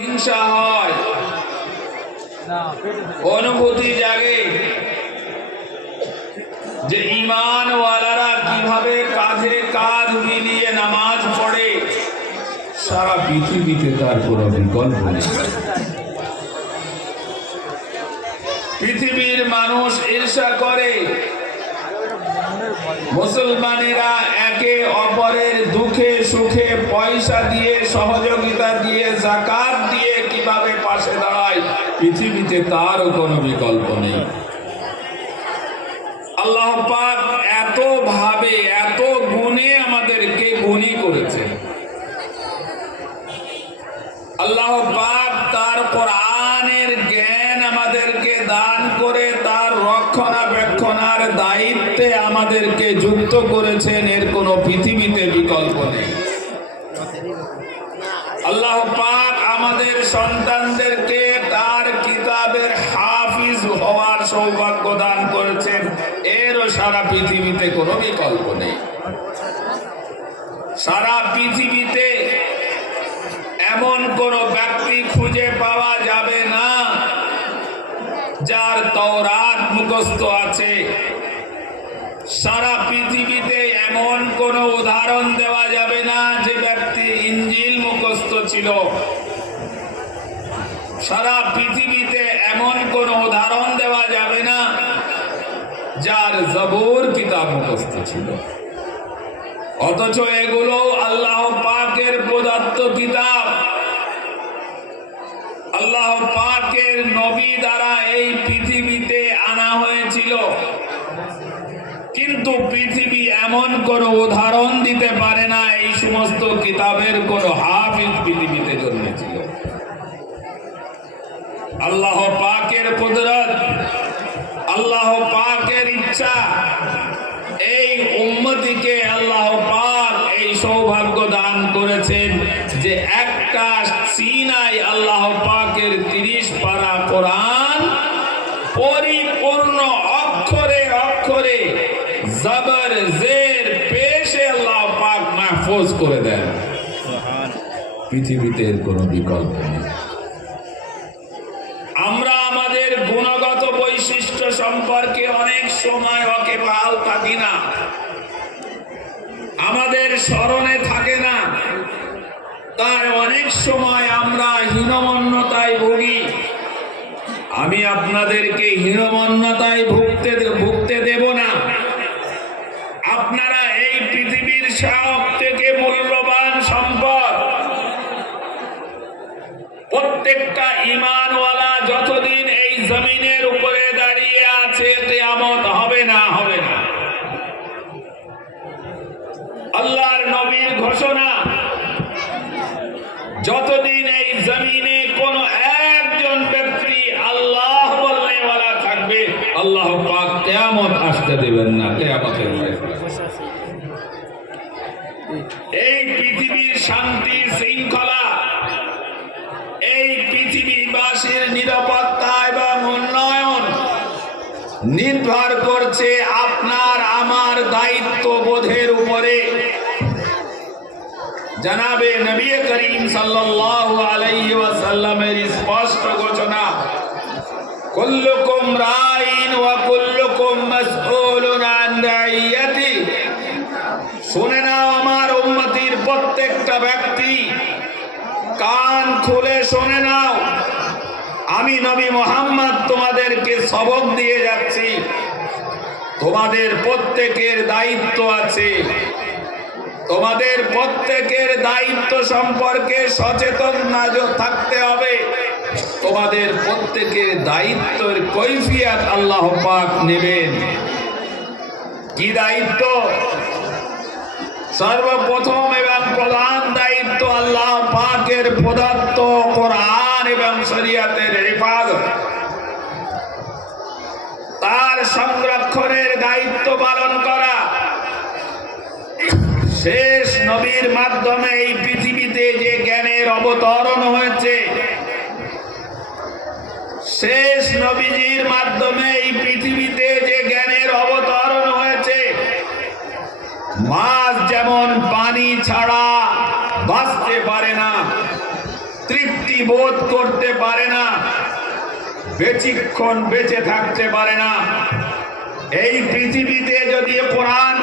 হিংসা হয়, অনুভূতি জাগে যে ঈমানওয়ালারা কিভাবে কাঁধে কাঁধ মিলিয়ে নামাজ পড়ে, সারা পৃথিবীতে তার কোনো বিকল্প নেই। পৃথিবীর মানুষ ঈর্ষা করে মুসলমানেরা একে অপরের দুঃখে সুখে পয়সা দিয়ে, সহযোগিতা দিয়ে, যাকাত দিয়ে কিভাবে পাশে দাঁড়ায়, পৃথিবীতে তারও কোনো বিকল্প নেই। আল্লাহ পাক এত ভাবে, এত গুণে আমাদেরকে গুণী করেছে। আল্লাহ পাক তার কোরআনের জ্ঞান আমাদেরকে দান করে তার রক্ষণাবেক্ষণার দায়িত্বে আমাদেরকে যুক্ত করেছেন। এর কোনো পৃথিবীতে বিকল্প নেই। আল্লাহ পাক আমাদের সন্তানদেরকে তার কিতাবের হাফিজ হওয়ার সৌভাগ্য দান করেছেন। এরও সারা পৃথিবীতে কোনো বিকল্প নেই। সারা পৃথিবীতে এমন কোন ব্যক্তি খুঁজে পাওয়া যাবে না যার তাওরাত মুখস্থ আছে। সারা পৃথিবীতে এমন কোন উদাহরণ দেওয়া যাবে না যে ব্যক্তি ইনজিল মুখস্থ ছিল। সারা পৃথিবীতে এমন কোন উদাহরণ দেওয়া যাবে না যার জবুর কিতাব মুখস্থ ছিল। অথচ এগুলো আল্লাহ পাকের প্রদত্ত কিতাব। আল্লাহ পাকের নবী দ্বারা এই পৃথিবীতে আনা হয়েছিল, কিন্তু পৃথিবী এমন কোন উদাহরণ দিতে পারে না এই সমস্ত কিতাবের কোন হাফিজ পৃথিবীতে জন্মেছিল। আল্লাহ পাকের কুদরত, আল্লাহ পাকের ইচ্ছা, এই উম্মতিকে আল্লাহ পাক এই সৌভাগ্য দান করেছেন যে একটা সিনাই আল্লাহ পাকের 30 পারা কোরআন পরিপূর্ণ অক্ষরে অক্ষরে জবর জের পেশে আল্লাহ পাক মাহফুজ করে দেন। পৃথিবীতে এর কোনো বিকল্প নেই। আমরা আমাদের গুণগত বৈশিষ্ট্য সম্পর্কে অনেক সময় ওয়াকিবহাল থাকি না, আমাদের স্মরণে থাকে না। তাই অনেক সময় আমরা হীনমন্যতায় ভুগি। আমি আপনাদেরকে হীনমন্যতায় ভুগতে দেব না। আপনারা এই পৃথিবীর সব থেকে মূল্যবান সম্পদ, প্রত্যেকটা ঈমানওয়ালা যতদিন এই জমিনের উপরে দাঁড়িয়ে আছে কিয়ামত হবে না, হবে না। আল্লাহর নবীর ঘোষণা, যতদিন এই জমিনে কোন একজন ব্যক্তি আল্লাহ বলনেওয়ালা থাকবে, আল্লাহ পাক কিয়ামত আসতে দেবেন না। কিয়ামতের এই পৃথিবীর শান্তি শৃঙ্খলা, এই পৃথিবীবাসীর নিরাপত্তা এবং উন্নয়ন নির্ভর করছে আপনার আমার দায়িত্ববোধের উপরে। জনাবে নবী করিম সাল্লাল্লাহু আলাইহি ওয়াসাল্লামের স্পষ্ট ঘোষণা, কুল্লুকুম রাইন ওয়া কুল্লুকুম মাসউলুন আন রাইয়াতি। শুনে নাও আমার উম্মতির প্রত্যেকটা ব্যক্তি, কান খুলে শুনে নাও। আমি নবী মুহাম্মদ তোমাদেরকে সবক দিয়ে যাচ্ছি। তোমাদের প্রত্যেকের দায়িত্ব আছে। তোমাদের প্রত্যেকের দায়িত্ব সম্পর্কে সচেতন থাকতে হবে। তোমাদের প্রত্যেকের দায়িত্বের কৈফিয়ত আল্লাহ পাক নেবেন। কি দায়িত্ব? সর্বপ্রথম এবং প্রধান দায়িত্ব আল্লাহ পাকের প্রদত্ত কোরআন এবং শরীয়তের হেফাজত, তার সংরক্ষণের দায়িত্ব পালন করা। শেষ নবীর মাধ্যমে এই পৃথিবীতে যে জ্ঞানের অবতরণ হয়েছে, শেষ নবীজির মাধ্যমে এই পৃথিবীতে যে জ্ঞানের অবতরণ হয়েছে, মাছ যেমন পানি ছাড়া বাঁচতে পারে না, তৃপ্তি বোধ করতে পারে না, বেশিক্ষণ বেঁচে থাকতে পারে না। এই পৃথিবীতে যদি কোরআন